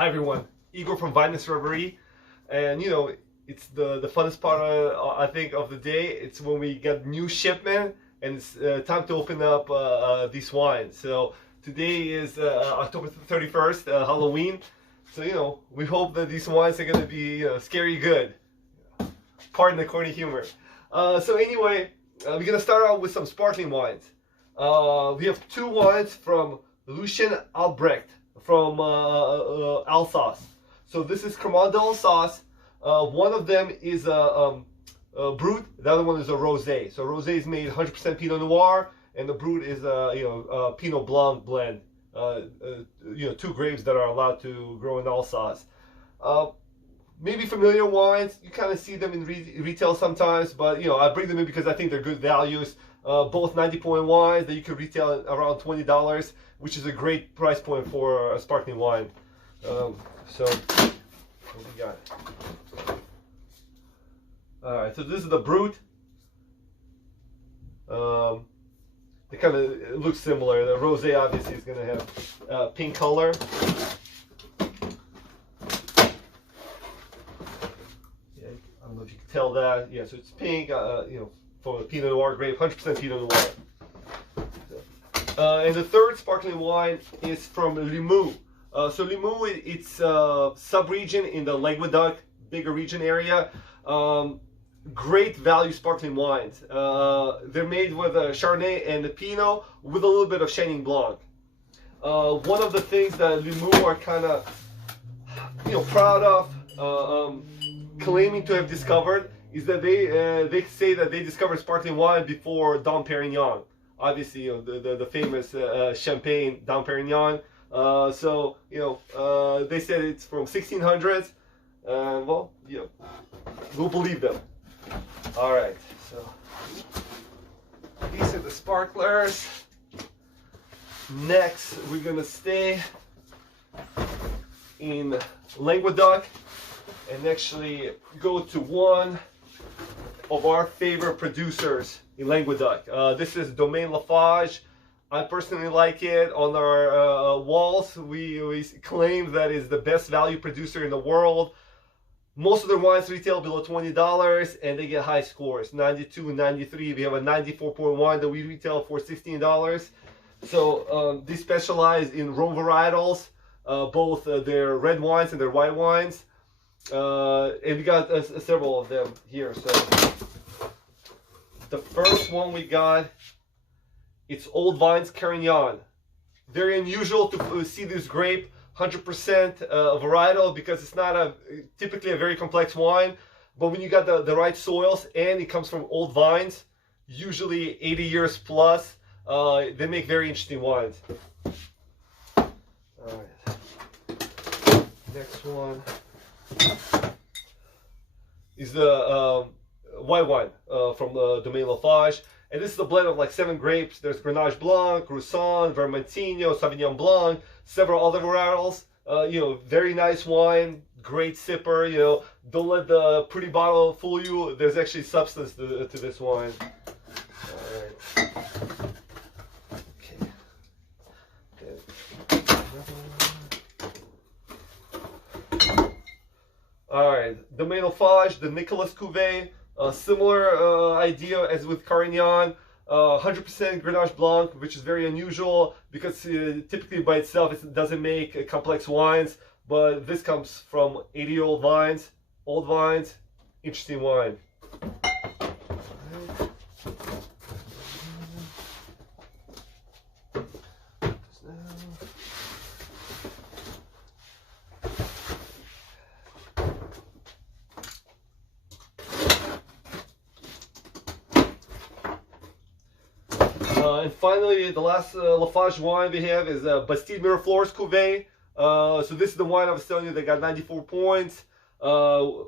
Hi everyone, Igor from Vinous Reverie, and it's the funnest part I think of the day. It's when we get new shipment and it's time to open up these wines. So today is October 31st, Halloween. So we hope that these wines are going to be scary good. Pardon the corny humor. So anyway, we're going to start out with some sparkling wines. We have two wines from Lucien Albrecht from Alsace. So this is Cremant d'Alsace. One of them is a Brut, the other one is a Rosé. So Rosé is made 100% Pinot Noir, and the Brut is a Pinot Blanc blend. Two grapes that are allowed to grow in Alsace. Maybe familiar wines, you kind of see them in retail sometimes, but I bring them in because I think they're good values. Both 90-point wines that you can retail at around $20, which is a great price point for a sparkling wine. So what we got? All right, so this is the Brut. They kind of look similar. The Rosé obviously is going to have pink color. Yeah, I don't know if you can tell that. Yeah, so it's pink. For the Pinot Noir grape, 100% Pinot Noir. And the third sparkling wine is from Limoux. So Limoux, it's a sub-region in the Languedoc, bigger region area. Great value sparkling wines. They're made with a Chardonnay and a Pinot with a little bit of Chenin Blanc. One of the things that Limoux are kind of, proud of, claiming to have discovered is that they say that they discovered sparkling wine before Dom Perignon. Obviously, the famous champagne Dom Perignon. They said it's from 1600s. We'll believe them. All right, so these are the sparklers. Next, we're gonna stay in Languedoc and actually go to one of our favorite producers in Languedoc. This is Domaine Lafage. I personally like it. On our walls, we claim that it's the best value producer in the world. Most of their wines retail below $20 and they get high scores, 92 and 93. We have a 94-point wine that we retail for $16. So they specialize in Rhone varietals, both their red wines and their white wines. And we got several of them here. So the first one we got, it's Old Vines Carignan. Very unusual to see this grape 100% varietal because it's not typically a very complex wine. But when you got the right soils and it comes from old vines, usually 80 years plus, they make very interesting wines. All right. Next one is the white wine from Domaine Lafage. And this is a blend of like 7 grapes. There's Grenache Blanc, Roussanne, Vermentino, Sauvignon Blanc, several other varietals. Very nice wine, great sipper. Don't let the pretty bottle fool you. There's actually substance to this wine. All right. Okay. All right, Domaine Lafage, the Nicolas Cuvée. Similar idea as with Carignan, 100% Grenache Blanc, which is very unusual because typically by itself it doesn't make complex wines, but this comes from 80-year-old vines, old vines, interesting wine. And finally, the last Lafage wine we have is Bastide Miraflores Cuvée. So this is the wine I was telling you that got 94 points. And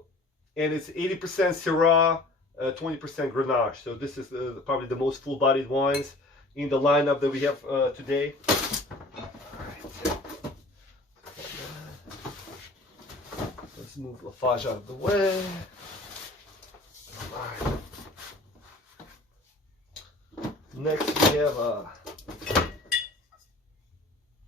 it's 80% Syrah, 20% Grenache. So this is probably the most full-bodied wines in the lineup that we have today. Alright. Let's move Lafage out of the way. Alright. Next we have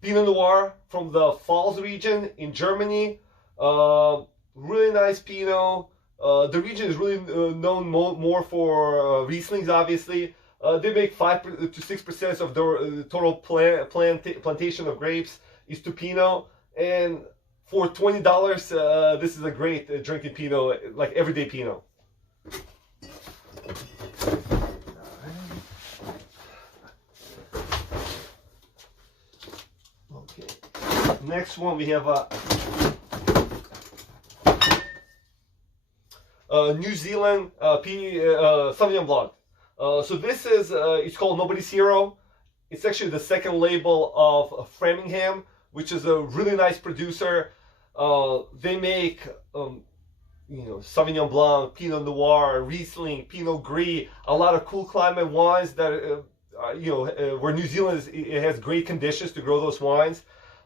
Pinot Noir from the Pfalz region in Germany. Really nice Pinot. The region is really known more for Rieslings, obviously. They make 5 to 6% of the total plantation of grapes is to Pinot. And for $20, this is a great drinking Pinot, like everyday Pinot. Okay. Next one we have New Zealand Sauvignon Blanc. So this is, it's called Nobody's Hero. It's actually the second label of Framingham, which is a really nice producer. They make, Sauvignon Blanc, Pinot Noir, Riesling, Pinot Gris, a lot of cool climate wines that, where New Zealand it has great conditions to grow those wines.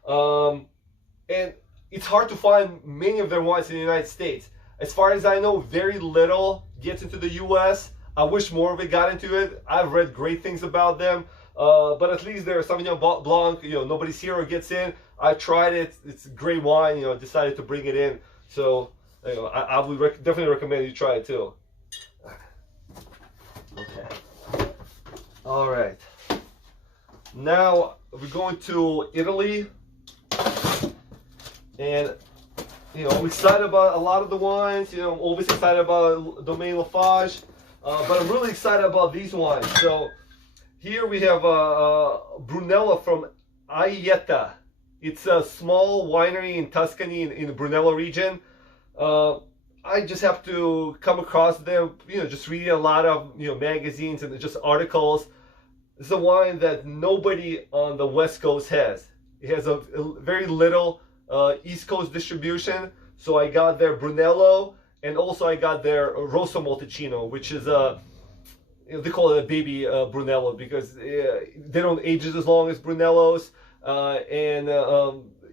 And it's hard to find many of their wines in the United States. As far as I know, very little gets into the U.S. I wish more of it got into it. I've read great things about them. But at least their Sauvignon Blanc, Nobody's Hero gets in. I tried it. It's a great wine. Decided to bring it in. So, I would definitely recommend you try it too. Okay. All right. Now we're going to Italy, and I'm excited about a lot of the wines. I'm always excited about Domaine Lafarge, but I'm really excited about these wines. So here we have Brunello from Aieta. It's a small winery in Tuscany in the Brunello region. I just have to come across them, just reading a lot of magazines and just articles. It's a wine that nobody on the West Coast has. It has a very little East Coast distribution. So I got their Brunello, and also I got their Rosso Montalcino, which is they call it a baby Brunello because they don't age as long as Brunellos, and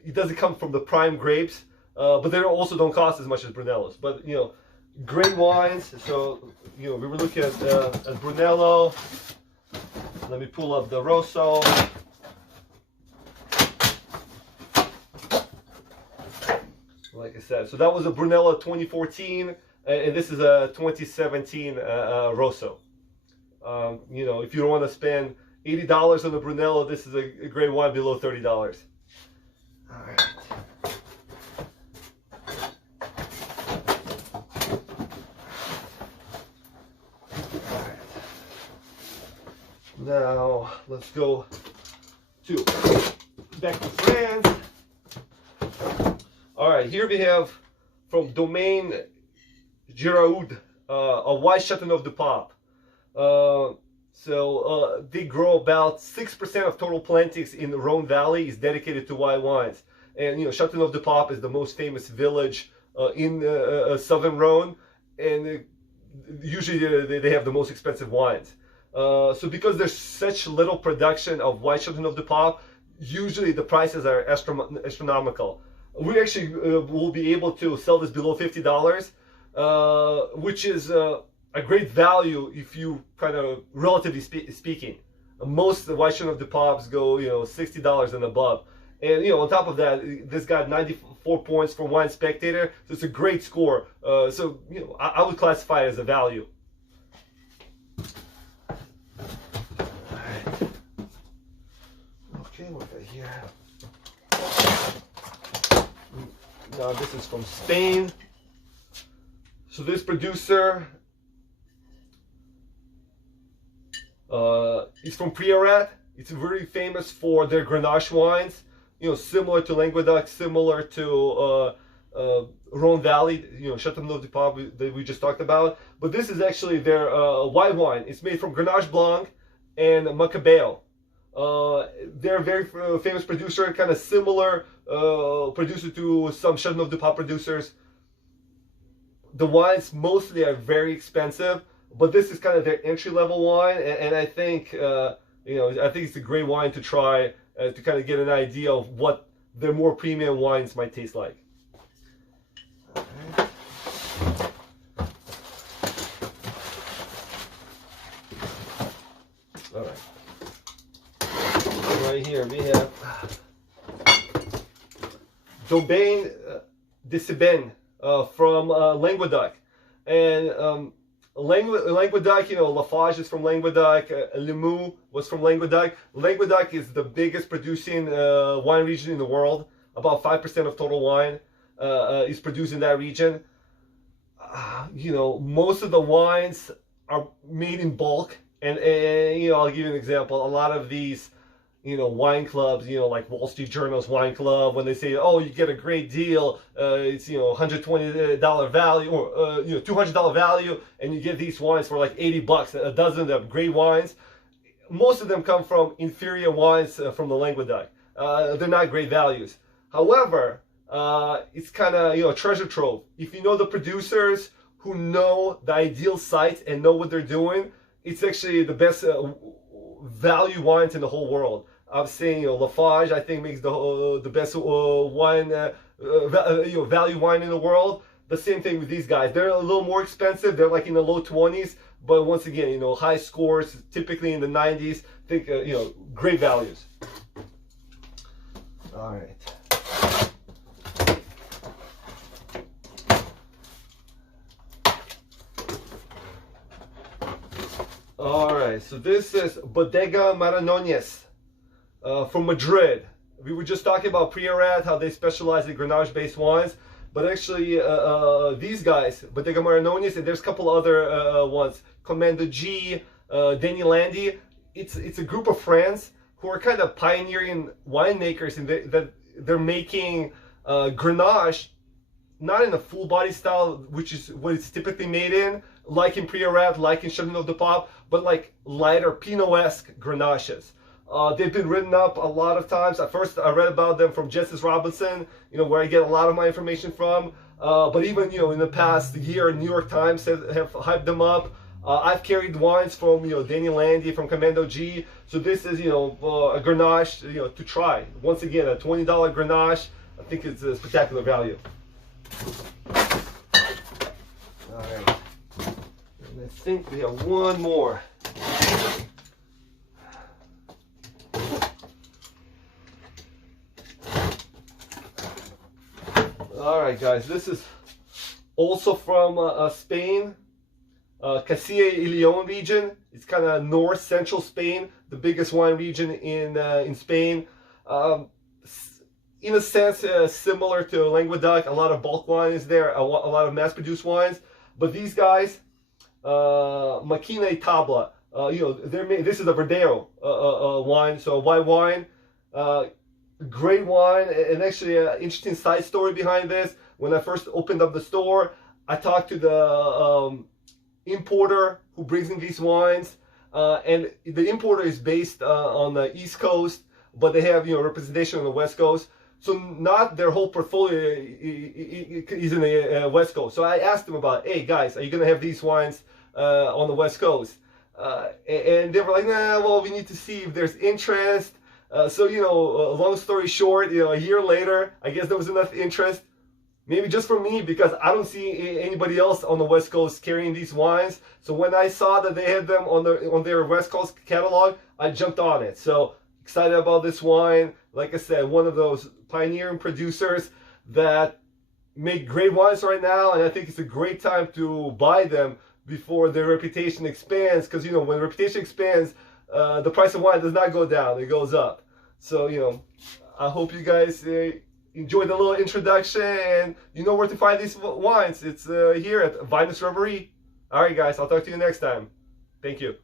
it doesn't come from the prime grapes, but they also don't cost as much as Brunellos. But great wines. So we were looking at Brunello. Let me pull up the Rosso. Like I said, so that was a Brunello 2014, and this is a 2017 Rosso. If you don't want to spend $80 on the Brunello, this is a great wine below $30. All right. Now let's go back to France. All right, here we have from Domaine Giraud, a white Chateauneuf du Pape. They grow about 6% of total plantings in the Rhone Valley is dedicated to white wines. And Chateauneuf du Pape is the most famous village in southern Rhone, and usually they have the most expensive wines. So because there's such little production of white Chateauneuf du Pape, usually the prices are astronomical. We actually will be able to sell this below $50, which is a great value if you kind of, relatively speaking. Most of the white Chateauneuf du Papes go, $60 and above. And, on top of that, this got 94 points from Wine Spectator, so it's a great score. So, I would classify it as a value. Okay, what got here? Now this is from Spain. So this producer is from Priorat. It's very famous for their Grenache wines. Similar to Languedoc, similar to Rhone Valley. Chateauneuf du Pape that we just talked about. But this is actually their white wine. It's made from Grenache Blanc and Macabeo. They're a very famous producer, kind of similar producer to some Chateauneuf du Pape producers. The wines mostly are very expensive, but this is kind of their entry-level wine, and I think I think it's a great wine to try to kind of get an idea of what their more premium wines might taste like. All right. Right here we have Domaine de Seben from Languedoc. And Languedoc, you know, Lafarge is from Languedoc, Limoux was from Languedoc. Languedoc is the biggest producing wine region in the world. About 5% of total wine is produced in that region. You know, most of the wines are made in bulk. And you know, I'll give you an example. A lot of these, you know, wine clubs, you know, like Wall Street Journal's wine club, when they say, oh, you get a great deal, it's, you know, $120 value, or, you know, $200 value, and you get these wines for like 80 bucks, a dozen of great wines. Most of them come from inferior wines from the Languedoc. They're not great values. However, it's kind of, you know, a treasure trove. If you know the producers who know the ideal sites and know what they're doing, it's actually the best value wines in the whole world. I'm saying, you know, Lafarge, I think, makes the best wine, you know, value wine in the world. The same thing with these guys. They're a little more expensive. They're like in the low 20s, but once again, you know, high scores, typically in the 90s. Think, you know, great values. All right. Alright, so this is Bodega Marañones from Madrid. We were just talking about Priorat, how they specialize in Grenache-based wines. But actually, these guys, Bodega Marañones, and there's a couple other ones, Commando G, Denis Landy, it's a group of friends who are kind of pioneering winemakers, and that they're making Grenache not in a full body style, which is what it's typically made in, like in Priorat, like in Shipment de Pop, but like lighter Pinot-esque Grenaches. They've been written up a lot of times. At first, I read about them from Justice Robinson, you know, where I get a lot of my information from. But even, you know, in the past year, New York Times have hyped them up. I've carried wines from, you know, Denis Landy, from Commando G. So this is, you know, a Grenache, you know, to try. Once again, a $20 Grenache. I think it's a spectacular value. All right. And I think we have one more. All right, guys. This is also from Spain, Castilla y León region. It's kind of north central Spain, the biggest wine region in Spain. In a sense, similar to Languedoc, a lot of bulk wine is there, a lot of mass-produced wines. But these guys, Maquina y Tabla, you know, this is a Verdero wine, so a white wine, great wine. And actually, an interesting side story behind this. When I first opened up the store, I talked to the importer who brings in these wines, and the importer is based on the East Coast, but they have, you know, representation on the West Coast. So not their whole portfolio is in the West Coast. So I asked them about, hey guys, are you gonna have these wines on the West Coast? And they were like, nah, well, we need to see if there's interest. So, you know, long story short, you know, a year later, I guess there was enough interest, maybe just for me, because I don't see anybody else on the West Coast carrying these wines. So when I saw that they had them on their West Coast catalog, I jumped on it. So excited about this wine. Like I said, one of those pioneering producers that make great wines right now, and I think it's a great time to buy them before their reputation expands. Because, you know, when reputation expands, the price of wine does not go down, it goes up. So, you know, I hope you guys enjoyed the little introduction, and you know where to find these wines. It's here at Vinous Reverie. All right, guys, I'll talk to you next time. Thank you.